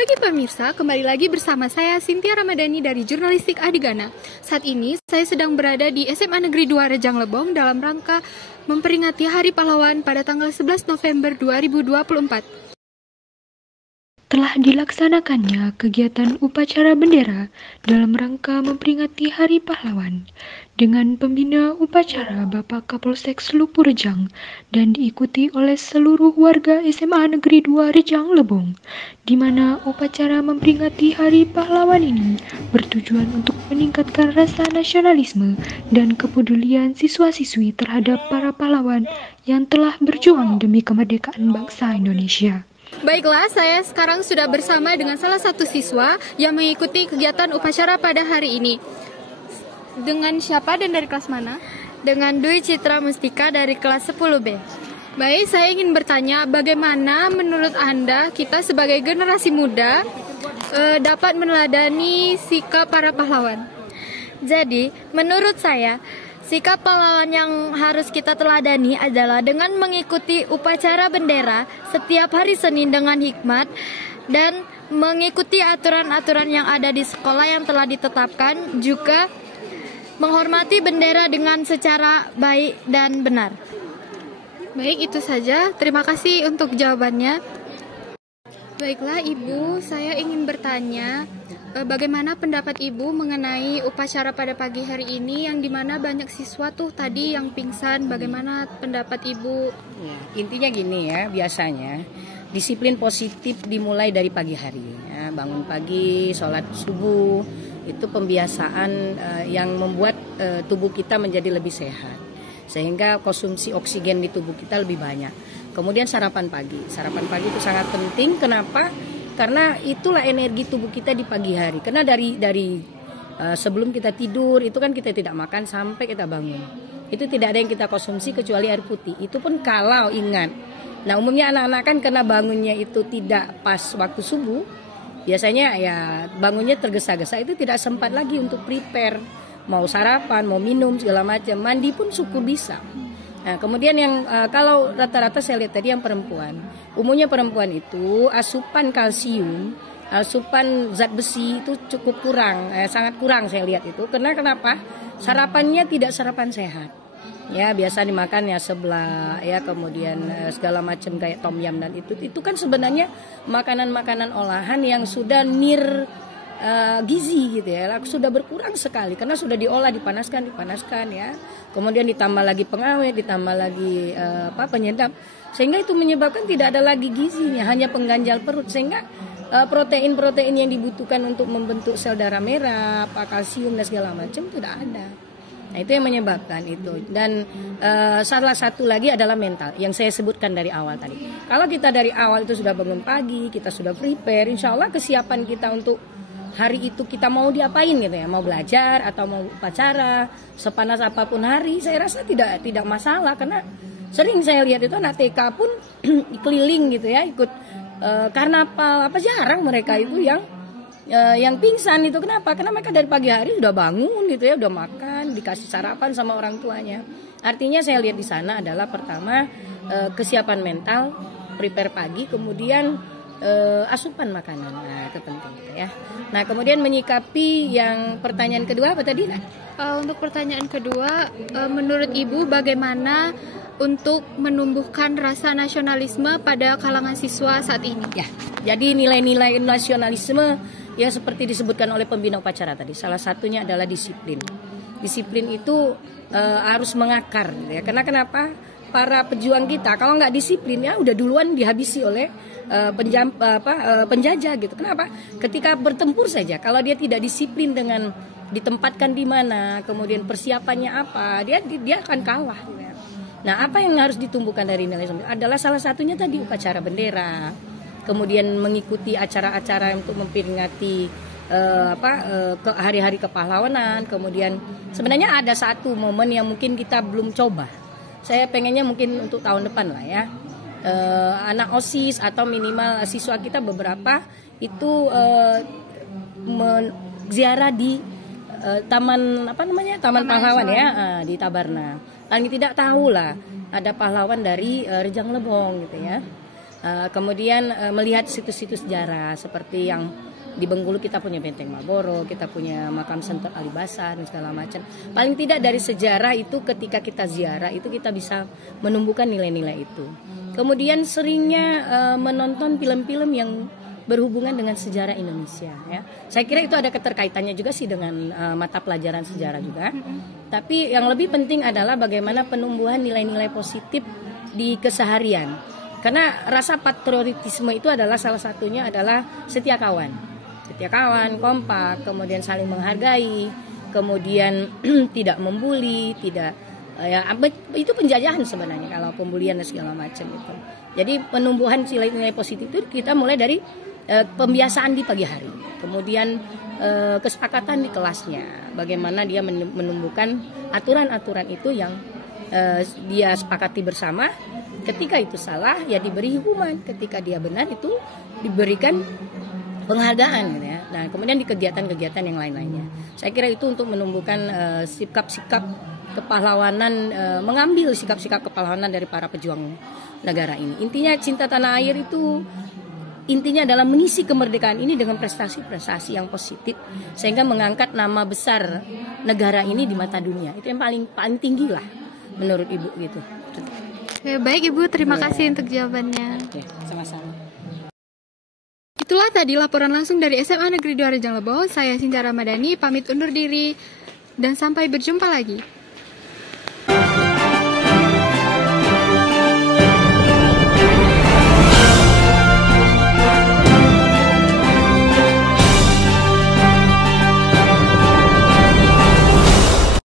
Selamat pagi pemirsa, kembali lagi bersama saya Cynthia Ramadhani dari Jurnalistik Adigana. Saat ini saya sedang berada di SMA Negeri 2 Rejang Lebong dalam rangka memperingati Hari Pahlawan pada tanggal 11 November 2024. Telah dilaksanakannya kegiatan upacara bendera dalam rangka memperingati Hari Pahlawan dengan pembina upacara Bapak Kapolsek Slupu Rejang dan diikuti oleh seluruh warga SMA Negeri 2 Rejang Lebong, di mana upacara memperingati Hari Pahlawan ini bertujuan untuk meningkatkan rasa nasionalisme dan kepedulian siswa-siswi terhadap para pahlawan yang telah berjuang demi kemerdekaan bangsa Indonesia. Baiklah, saya sekarang sudah bersama dengan salah satu siswa yang mengikuti kegiatan upacara pada hari ini. Dengan siapa dan dari kelas mana? Dengan Dwi Citra Mustika dari kelas 10B. Baik, saya ingin bertanya bagaimana menurut Anda kita sebagai generasi muda dapat meneladani sikap para pahlawan? Jadi, menurut saya, sikap pahlawan yang harus kita teladani adalah dengan mengikuti upacara bendera setiap hari Senin dengan hikmat dan mengikuti aturan-aturan yang ada di sekolah yang telah ditetapkan, juga menghormati bendera dengan secara baik dan benar. Baik, itu saja. Terima kasih untuk jawabannya. Baiklah Ibu, saya ingin bertanya bagaimana pendapat Ibu mengenai upacara pada pagi hari ini yang dimana banyak siswa tuh tadi yang pingsan. Bagaimana pendapat Ibu? Ya, intinya gini ya, biasanya disiplin positif dimulai dari pagi hari ya, bangun pagi, sholat subuh, itu pembiasaan yang membuat tubuh kita menjadi lebih sehat, sehingga konsumsi oksigen di tubuh kita lebih banyak. Kemudian sarapan pagi itu sangat penting. Kenapa? Karena itulah energi tubuh kita di pagi hari. Karena dari sebelum kita tidur itu kan kita tidak makan sampai kita bangun. Itu tidak ada yang kita konsumsi kecuali air putih. Itu pun kalau ingat. Nah, umumnya anak-anak kan karena bangunnya itu tidak pas waktu subuh, biasanya ya bangunnya tergesa-gesa, itu tidak sempat lagi untuk prepare, mau sarapan, mau minum segala macam. Mandi pun syukur bisa. Nah, kemudian yang kalau rata-rata saya lihat tadi yang perempuan, umumnya perempuan itu asupan kalsium, asupan zat besi itu cukup kurang, sangat kurang saya lihat itu. Karena kenapa? Sarapannya tidak sarapan sehat. Ya, biasa dimakan ya sebelah ya, kemudian segala macam kayak tom yum dan itu kan sebenarnya makanan-makanan olahan yang sudah gizi gitu ya, sudah berkurang sekali karena sudah diolah, dipanaskan ya, kemudian ditambah lagi pengawet, ditambah lagi penyedap, sehingga itu menyebabkan tidak ada lagi gizinya, hanya pengganjal perut, sehingga protein-protein yang dibutuhkan untuk membentuk sel darah merah, kalsium dan segala macam tidak ada. Nah, itu yang menyebabkan itu. Dan salah satu lagi adalah mental yang saya sebutkan dari awal tadi. Kalau kita dari awal itu sudah bangun pagi, kita sudah prepare, insya Allah kesiapan kita untuk hari itu kita mau diapain gitu ya, mau belajar atau mau upacara, sepanas apapun hari, saya rasa tidak masalah. Karena sering saya lihat itu anak TK pun keliling gitu ya, ikut karnaval, jarang mereka itu yang pingsan itu. Kenapa? Karena mereka dari pagi hari sudah bangun gitu ya, udah makan, dikasih sarapan sama orang tuanya. Artinya saya lihat di sana adalah pertama kesiapan mental, prepare pagi, kemudian asupan makanan, nah itu penting gitu ya. Nah, kemudian menyikapi yang pertanyaan kedua apa tadi? Untuk pertanyaan kedua, menurut Ibu bagaimana untuk menumbuhkan rasa nasionalisme pada kalangan siswa saat ini? Ya, jadi nilai-nilai nasionalisme ya seperti disebutkan oleh pembina upacara tadi, salah satunya adalah disiplin. Disiplin itu harus mengakar gitu ya. Karena kenapa? Para pejuang kita kalau nggak disiplin ya udah duluan dihabisi oleh penjajah gitu. Kenapa? Ketika bertempur saja kalau dia tidak disiplin dengan ditempatkan di mana, kemudian persiapannya apa, dia akan kalah gitu ya. Nah, apa yang harus ditumbuhkan dari nilai adalah salah satunya tadi upacara bendera, kemudian mengikuti acara-acara untuk memperingati hari-hari kepahlawanan. Kemudian sebenarnya ada satu momen yang mungkin kita belum coba. Saya pengennya mungkin untuk tahun depan lah ya, anak OSIS atau minimal siswa kita beberapa itu ziarah di taman Taman Pahlawan ya, di Tabarna. Paling tidak tahu lah ada pahlawan dari Rejang Lebong gitu ya. Kemudian melihat situs-situs sejarah seperti yang di Bengkulu kita punya Benteng Malboro, kita punya makam Sentot Alibasa dan segala macam. Paling tidak dari sejarah itu ketika kita ziarah itu kita bisa menumbuhkan nilai-nilai itu. Kemudian seringnya menonton film-film yang berhubungan dengan sejarah Indonesia ya. Saya kira itu ada keterkaitannya juga sih dengan mata pelajaran sejarah juga. Tapi yang lebih penting adalah bagaimana penumbuhan nilai-nilai positif di keseharian. Karena rasa patriotisme itu adalah salah satunya adalah setia kawan. Setia kawan, kompak, kemudian saling menghargai, kemudian tidak membuli, tidak ya itu penjajahan sebenarnya kalau pembulian dan segala macam itu. Jadi penumbuhan nilai-nilai positif itu kita mulai dari pembiasaan di pagi hari, kemudian kesepakatan di kelasnya, bagaimana dia menumbuhkan aturan-aturan itu yang dia sepakati bersama. Ketika itu salah ya diberi hukuman, ketika dia benar itu diberikan penghargaan gitu ya. Nah kemudian di kegiatan-kegiatan yang lain-lainnya, saya kira itu untuk menumbuhkan sikap-sikap kepahlawanan, mengambil sikap-sikap kepahlawanan dari para pejuang negara ini. Intinya cinta tanah air itu intinya adalah mengisi kemerdekaan ini dengan prestasi-prestasi yang positif sehingga mengangkat nama besar negara ini di mata dunia. Itu yang paling tinggi lah menurut Ibu gitu. Baik Ibu, terima kasih untuk jawabannya. Oke, sama-sama. Itulah tadi laporan langsung dari SMA Negeri 2 Rejang Lebong. Saya Sinta Ramadhani pamit undur diri dan sampai berjumpa lagi.